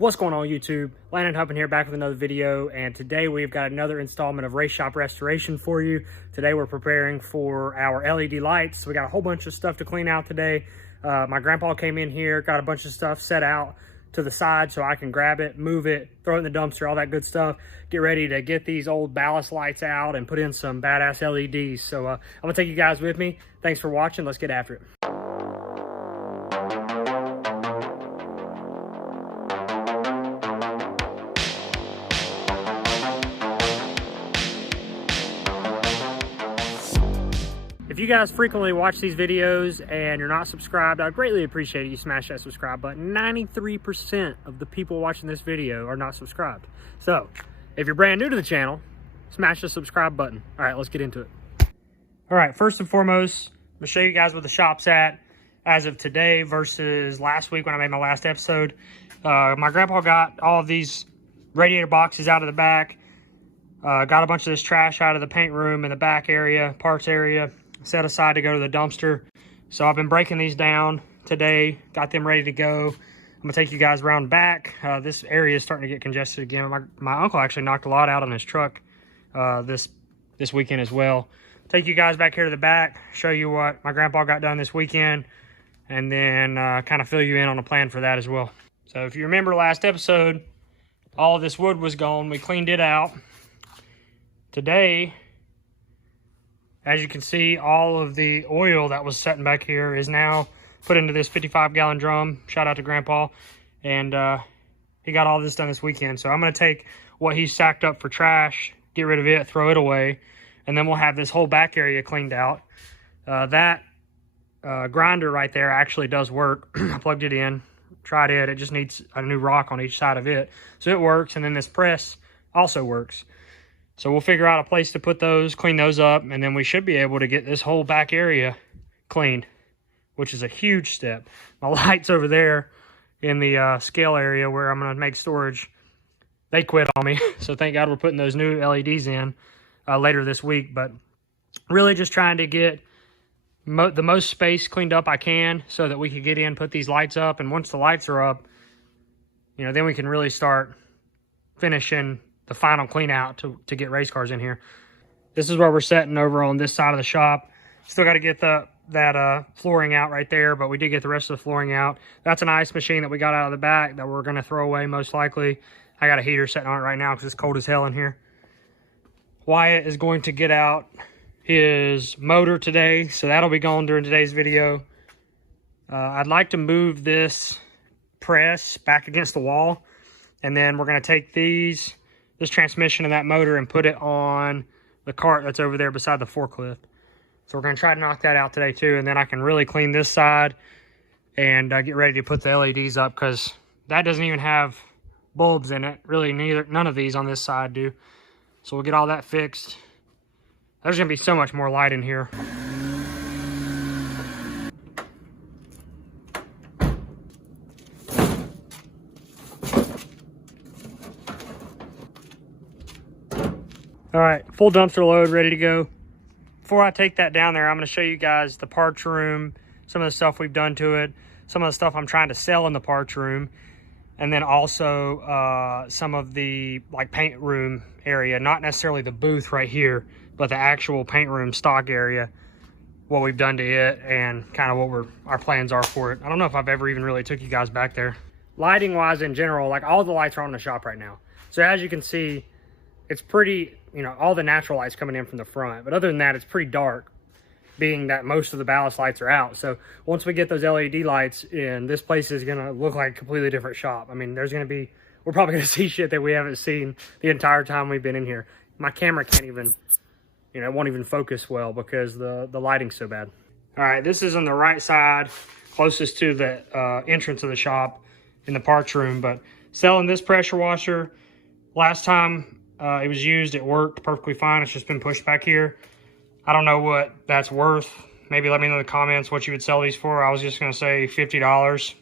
What's going on YouTube? Landon Huffman here, back with another video, and today we've got another installment of Race Shop Restoration for you. Today we're preparing for our LED lights. We got a whole bunch of stuff to clean out today. My grandpa came in here, got a bunch of stuff set out to the side so I can grab it, move it, throw it in the dumpster, all that good stuff. Get ready to get these old ballast lights out and put in some badass LEDs. So I'm gonna take you guys with me. Thanks for watching. Let's get after it. If you guys frequently watch these videos and you're not subscribed, I'd greatly appreciate it. You smash that subscribe button. 93% of the people watching this video are not subscribed. So if you're brand new to the channel, smash the subscribe button. All right, let's get into it. All right, first and foremost, I'm gonna show you guys where the shop's at as of today versus last week when I made my last episode. My grandpa got all of these radiator boxes out of the back, got a bunch of this trash out of the paint room in the back area, parts area, set aside to go to the dumpster. So I've been breaking these down today, got them ready to go. I'm gonna take you guys around back. This area is starting to get congested again. My uncle actually knocked a lot out on his truck this weekend as well. Take you guys back here to the back, show you what my grandpa got done this weekend, and then kind of fill you in on a plan for that as well. So if you remember last episode, all of this wood was gone. We cleaned it out. Today, as you can see, all of the oil that was sitting back here is now put into this 55-gallon drum. Shout out to Grandpa. And he got all this done this weekend. So I'm going to take what he stacked up for trash, get rid of it, throw it away, and then we'll have this whole back area cleaned out. That grinder right there actually does work. I plugged it in, tried it. It just needs a new rock on each side of it. So it works, and then this press also works. So we'll figure out a place to put those, clean those up, and then we should be able to get this whole back area cleaned, which is a huge step. My lights over there in the scale area where I'm going to make storage, they quit on me. So thank God we're putting those new LEDs in later this week. But really just trying to get the most space cleaned up I can so that we can get in, put these lights up. And once the lights are up, you know, then we can really start finishing the final clean out to get race cars in here. This is where we're setting over on this side of the shop. Still got to get that flooring out right there, but we did get the rest of the flooring out. That's an ice machine that we got out of the back that we're going to throw away most likely. I got a heater sitting on it right now because it's cold as hell in here. Wyatt is going to get out his motor today, so that'll be gone during today's video. I'd like to move this press back against the wall, and then we're going to take this transmission and that motor and put it on the cart that's over there beside the forklift. So we're going to try to knock that out today too, and then I can really clean this side and get ready to put the LEDs up, because that doesn't even have bulbs in it. Really, none of these on this side do. So we'll get all that fixed. There's going to be so much more light in here. All right, full dumpster load, ready to go. Before I take that down there, I'm going to show you guys the parts room, some of the stuff we've done to it, some of the stuff I'm trying to sell in the parts room, and then also some of the paint room area, not necessarily the booth right here, but the actual paint room stock area, what we've done to it, and kind of what our plans are for it. I don't know if I've ever even really took you guys back there. Lighting wise in general, all the lights are on in the shop right now. So as you can see, it's pretty, you know, all the natural lights coming in from the front. But other than that, it's pretty dark, being that most of the ballast lights are out. So once we get those LED lights in, this place is going to look like a completely different shop. I mean, there's going to be, we're probably going to see shit that we haven't seen the entire time we've been in here. My camera can't even, you know, it won't even focus well because the lighting's so bad. All right, this is on the right side, closest to the entrance of the shop in the parts room. But selling this pressure washer, last time it was used, it worked perfectly fine. It's just been pushed back here. I don't know what that's worth. Maybe let me know in the comments what you would sell these for. I was just going to say $50.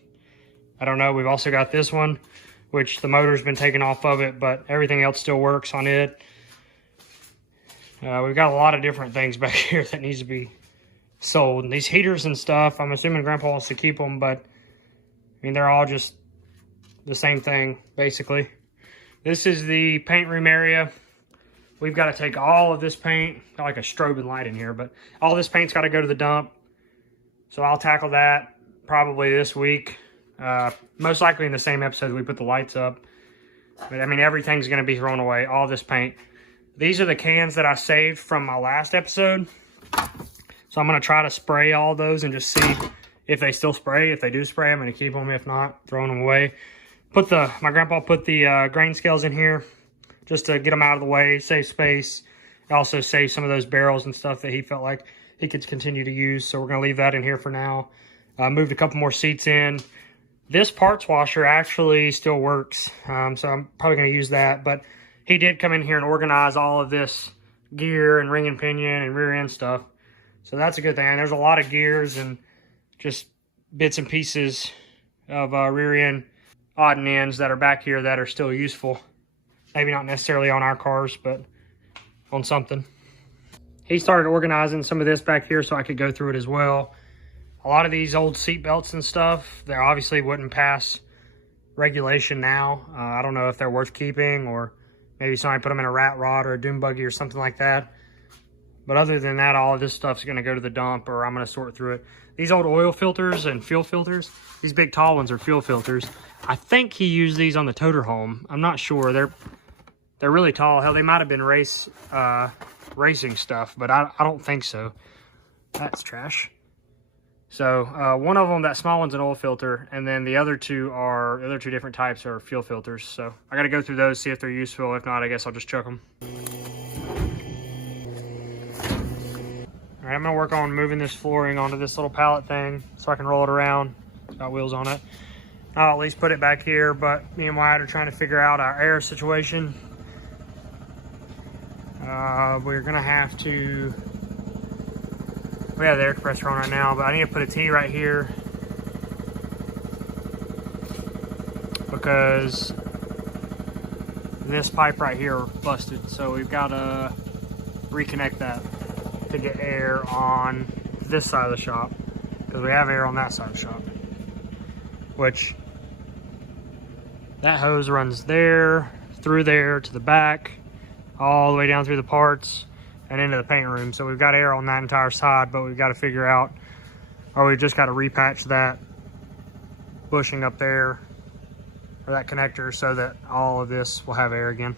I don't know. We've also got this one, which the motor's been taken off of it, but everything else still works on it. We've got a lot of different things back here that needs to be sold. And these heaters and stuff, I'm assuming Grandpa wants to keep them, but I mean, they're the same thing, basically. This is the paint room area. We've got to take all of this paint, got like a strobing light in here, but all this paint's got to go to the dump. So I'll tackle that probably this week. Most likely in the same episode we put the lights up. But I mean, everything's going to be thrown away, all this paint. These are the cans that I saved from my last episode. So I'm going to try to spray all those and just see if they still spray. If they do spray, I'm going to keep them. If not, throwing them away. My grandpa put the grain scales in here just to get them out of the way, save space. Also save some of those barrels and stuff that he felt like he could continue to use. So we're going to leave that in here for now. Moved a couple more seats in. This parts washer actually still works. So I'm probably going to use that. But he did come in here and organize all of this gear and ring and pinion and rear end stuff. So that's a good thing. There's a lot of gears and just bits and pieces of rear end odd and ends that are back here that are still useful. Maybe not necessarily on our cars, but on something. He started organizing some of this back here so I could go through it as well. A lot of these old seat belts and stuff, they obviously wouldn't pass regulation now. I don't know if they're worth keeping, or maybe somebody put them in a rat rod or a dune buggy or something like that. But other than that, all of this stuff's going to go to the dump, or I'm going to sort through it. These old oil filters and fuel filters, these big tall ones are fuel filters. I think he used these on the toter home. I'm not sure. They're really tall. Hell, they might have been racing stuff, but I don't think so. That's trash. So one of them, that small one's an oil filter, and then the other two different types are fuel filters. So I got to go through those, see if they're useful. If not, I guess I'll just chuck them. All right, I'm gonna work on moving this flooring onto this little pallet thing so I can roll it around. It's got wheels on it. I'll at least put it back here, but me and Wyatt are trying to figure out our air situation. We're gonna have to, we have the air compressor on right now, but I need to put a T right here because this pipe right here busted. So we've got to reconnect that to get air on this side of the shop, because we have air on that side of the shop, which that hose runs there, through there, to the back, all the way down through the parts and into the paint room. So we've got air on that entire side, but we've got to figure out, or we've just got to repatch that bushing up there, or that connector, so that all of this will have air again.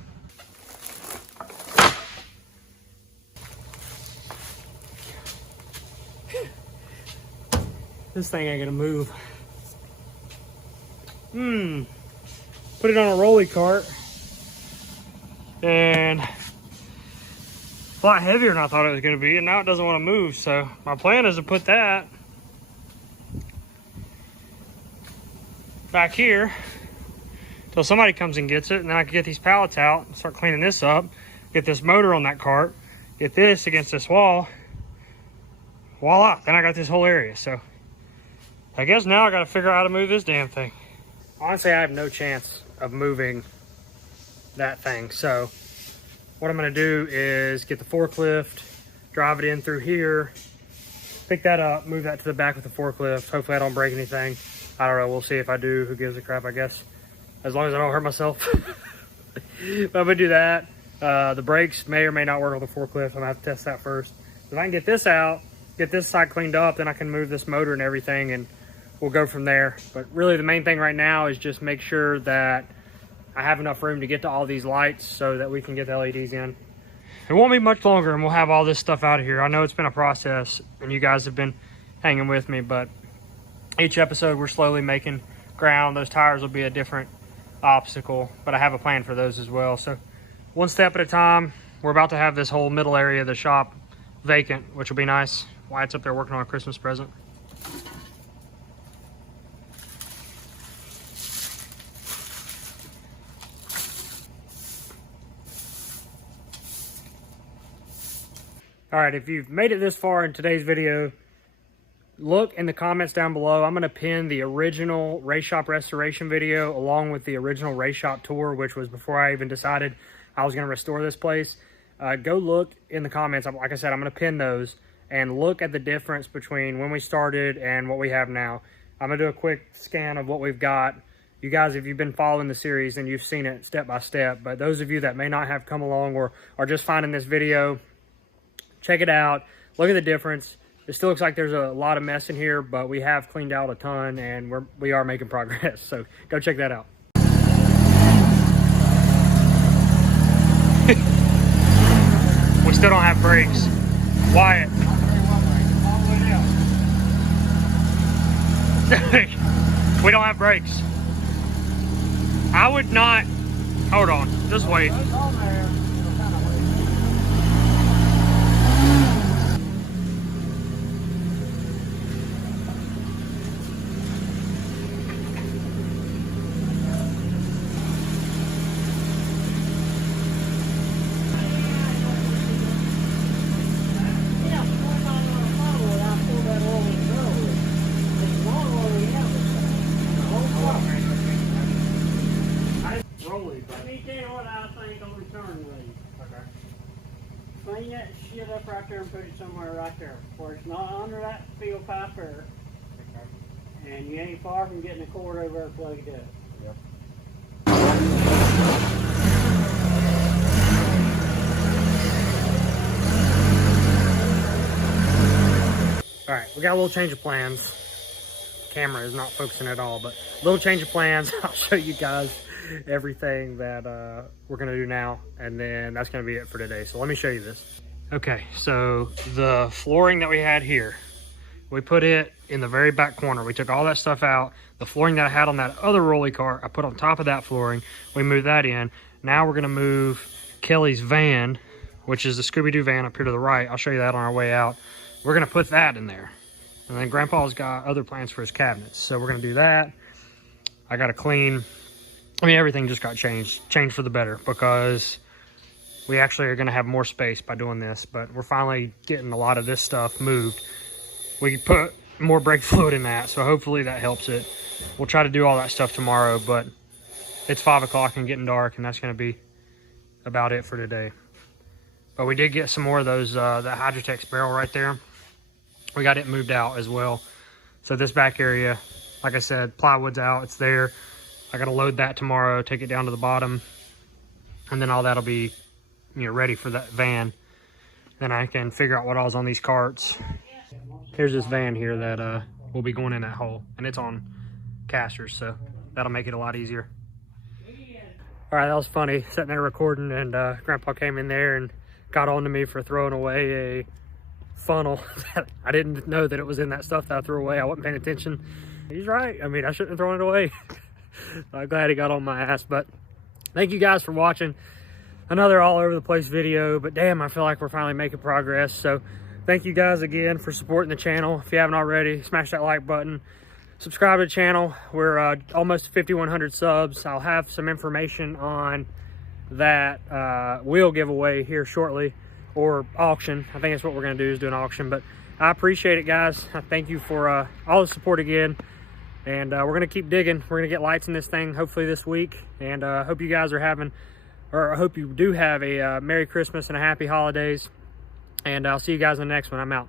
This thing ain't gonna move. Put it on a rolly cart, and a lot heavier than I thought it was gonna be, and now it doesn't want to move. So my plan is to put that back here till somebody comes and gets it, and then I can get these pallets out and start cleaning this up, get this motor on that cart, get this against this wall. Voila, then I got this whole area. So I guess now I got to figure out how to move this damn thing. Honestly, I have no chance of moving that thing. So what I'm going to do is get the forklift, drive it in through here, pick that up, move that to the back with the forklift. Hopefully I don't break anything. I don't know. We'll see if I do. Who gives a crap, I guess. As long as I don't hurt myself. But I'm going to do that. The brakes may or may not work on the forklift. I'm going to have to test that first. If I can get this out, get this side cleaned up, then I can move this motor and everything, and we'll go from there. But really the main thing right now is just make sure that I have enough room to get to all these lights so that we can get the LEDs in. It won't be much longer and we'll have all this stuff out of here. I know it's been a process and you guys have been hanging with me, but each episode we're slowly making ground. Those tires will be a different obstacle, but I have a plan for those as well. So one step at a time. We're about to have this whole middle area of the shop vacant, which will be nice. Wyatt's up there working on a Christmas present. All right, if you've made it this far in today's video, look in the comments down below. I'm going to pin the original race shop restoration video along with the original race shop tour, which was before I even decided I was going to restore this place. Go look in the comments. Like I said, I'm going to pin those and look at the difference between when we started and what we have now. I'm going to do a quick scan of what we've got You guys, if you've been following the series, then you've seen it step by step. But those of you that may not have come along or are just finding this video, check it out. Look at the difference. It still looks like there's a lot of mess in here, but we have cleaned out a ton and we are making progress. So go check that out. We still don't have brakes. Wyatt. We don't have brakes. I would not. Hold on. Just wait. Let me tell you what I think on return lead. Okay. Clean that shit up right there and put it somewhere right there where it's not under that field pipe there. Okay. And you ain't far from getting the cord over there plugged up. Yep. All right, we got a little change of plans. Camera is not focusing at all, but a little change of plans. I'll show you guys everything that we're gonna do now, and then that's gonna be it for today. So let me show you this. Okay, so the flooring that we had here, we put it in the very back corner. We took all that stuff out. The flooring that I had on that other rolly cart, I put on top of that flooring. We moved that in. Now we're gonna move Kelly's van, which is the Scooby-Doo van up here to the right. I'll show you that on our way out. We're gonna put that in there. And then Grandpa's got other plans for his cabinets. So we're gonna do that. I gotta clean. I mean, everything just got changed for the better, because we actually are gonna have more space by doing this, but we're finally getting a lot of this stuff moved. We put more brake fluid in that, so hopefully that helps it. We'll try to do all that stuff tomorrow, but it's 5 o'clock and getting dark, and that's gonna be about it for today. But we did get some more of those, that Hydrotex barrel right there. We got it moved out as well. So this back area, like I said, plywood's out, it's there. I gotta load that tomorrow, take it down to the bottom, and then all that'll be, you know, ready for that van. Then I can figure out what all's on these carts. Here's this van here that will be going in that hole, and it's on casters, so that'll make it a lot easier. All right, that was funny, sitting there recording, and Grandpa came in there and got on to me for throwing away a funnel. I didn't know that it was in that stuff that I threw away. I wasn't paying attention. He's right. I mean, I shouldn't have thrown it away. I'm glad he got on my ass. But thank you guys for watching another all over the place video. But damn, I feel like we're finally making progress. So thank you guys again for supporting the channel. If you haven't already, smash that like button. Subscribe to the channel. We're almost 5,100 subs. I'll have some information on that wheel giveaway here shortly, or auction. I think that's what we're going to do, is do an auction. But I appreciate it, guys. I thank you for all the support again. And we're going to keep digging. We're going to get lights in this thing hopefully this week. And I hope you guys are having, or I hope you do have a Merry Christmas and a Happy Holidays. And I'll see you guys in the next one. I'm out.